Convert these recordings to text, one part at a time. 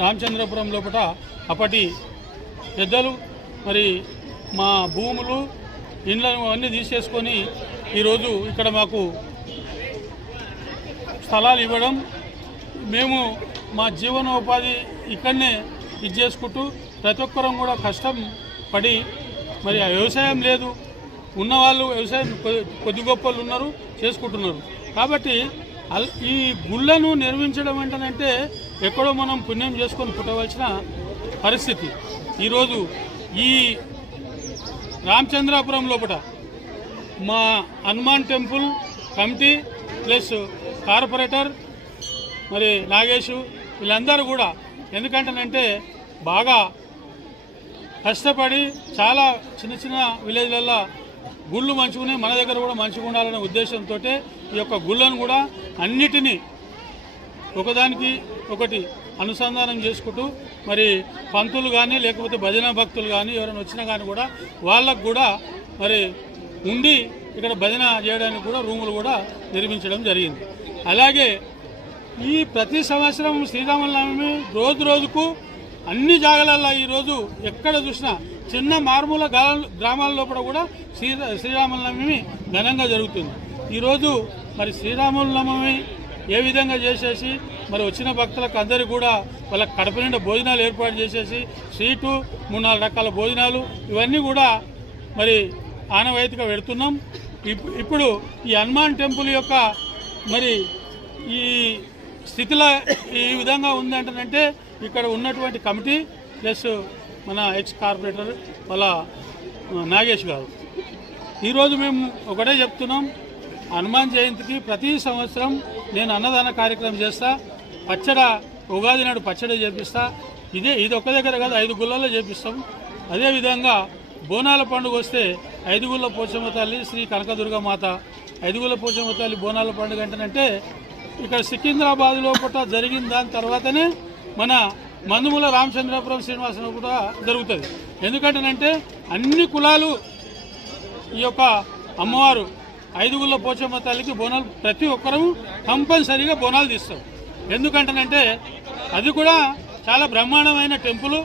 రామచంద్రపురం లోపల అప్పటి పెద్దలు మరి మా భూములు ఇండ్లను అన్నీ తీసేసుకొని ఈరోజు ఇక్కడ మాకు స్థలాలు ఇవ్వడం, మేము మా జీవనోపాధి ఇక్కడనే ఇది చేసుకుంటూ ప్రతి ఒక్కరం కూడా కష్టం పడి మరి వ్యవసాయం లేదు, ఉన్నవాళ్ళు వ్యవసాయం కొద్ది గొప్పలు ఉన్నారు చేసుకుంటున్నారు. కాబట్టి ఈ గుళ్ళను నిర్మించడం ఏంటంటే ఎక్కడో మనం పుణ్యం చేసుకొని పుట్టవలసిన పరిస్థితి. ఈరోజు ఈ రామచంద్రాపురం లోపల మా Hanuman temple committee plus corporator మరి నాగేషు వీళ్ళందరూ కూడా ఎందుకంటేనంటే బాగా కష్టపడి చాలా చిన్న చిన్న విలేజ్లలో గుళ్ళు మంచుకుని మన దగ్గర కూడా మంచిగా ఉండాలనే ఉద్దేశంతో ఈ యొక్క గుళ్ళను కూడా అన్నిటినీ ఒకదానికి ఒకటి అనుసంధానం చేసుకుంటూ మరి పంతులు కానీ లేకపోతే భజన భక్తులు కానీ ఎవరైనా వచ్చినా కానీ కూడా వాళ్ళకు కూడా మరి ఉండి ఇక్కడ భజన చేయడానికి కూడా రూములు కూడా నిర్మించడం జరిగింది. అలాగే ఈ ప్రతి సంవత్సరం శ్రీరామనవమి రోజు రోజుకు అన్ని జాగాలలో ఈరోజు ఎక్కడ చూసినా చిన్న మారుమూల గ్రామాల లోపల కూడా శ్రీరామనవమి ఘనంగా జరుగుతుంది. ఈరోజు మరి శ్రీరామనవమి ఏ విధంగా చేసేసి మరి వచ్చిన భక్తులకు అందరికీ కూడా వాళ్ళ కడప నిండా భోజనాలు ఏర్పాటు చేసేసి స్వీటు 3-4 రకాల భోజనాలు ఇవన్నీ కూడా మరి ఆనవాయితీగా పెడుతున్నాం. ఇప్పుడు ఈ హనుమాన్ టెంపుల్ యొక్క మరి ఈ స్థితిలో ఈ విధంగా ఉందంటే ఇక్కడ ఉన్నటువంటి కమిటీ ప్లస్ మన ఎక్స్ కార్పొరేటర్ వాళ్ళ నాగేష్ గారు ఈరోజు మేము ఒకటే చెప్తున్నాం, హనుమాన్ జయంతికి ప్రతి సంవత్సరం నేను అన్నదాన కార్యక్రమం చేస్తా, ఉగాది నాడు పచ్చడి చేపిస్తా. ఇది ఒక్క దగ్గర కాదు, 5 గుళ్ళల్లో చేపిస్తాం. అదేవిధంగా బోనాల పండుగ వస్తే 5 గుళ్ళ పోచమ్మ తల్లి శ్రీ కనకదుర్గ మాత 5 గుళ్ళ పోచమ్మ తల్లి బోనాల పండుగ అంటే ఇక్కడ సికింద్రాబాద్ లోపల జరిగిన దాని తర్వాతనే మన మందుమూల రామచంద్రపురం శ్రీనివాసరావు కూడా జరుగుతుంది. ఎందుకంటేనంటే అన్ని కులాలు ఈ యొక్క అమ్మవారు 5 గుళ్ళ పోచమ్మ తల్లికి బోనాలు ప్రతి ఒక్కరూ కంపల్సరీగా బోనాలు తీస్తాం. ఎందుకంటేనంటే అది కూడా చాలా బ్రహ్మాండమైన టెంపుల్.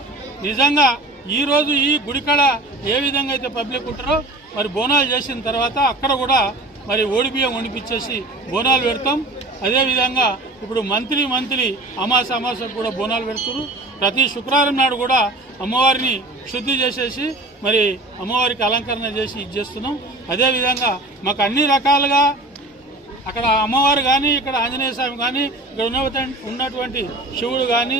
నిజంగా ఈరోజు ఈ గుడికాడ ఏ విధంగా అయితే పబ్లిక్ ఉంటారో మరి బోనాలు చేసిన తర్వాత అక్కడ కూడా మరి ఓడిబియ్యం వండిపించేసి బోనాలు పెడతాం. అదేవిధంగా ఇప్పుడు మంత్లీ అమాసకు కూడా బోనాలు పెడుతున్నారు. ప్రతి శుక్రవారం నాడు కూడా అమ్మవారిని శుద్ధి చేసేసి మరి అమ్మవారికి అలంకరణ చేసి ఇచ్చేస్తున్నాం. అదేవిధంగా మాకు అన్ని రకాలుగా అక్కడ అమ్మవారు కానీ ఇక్కడ ఆంజనేయ స్వామి కానీ ఇక్కడ ఉన్నటువంటి శివుడు కానీ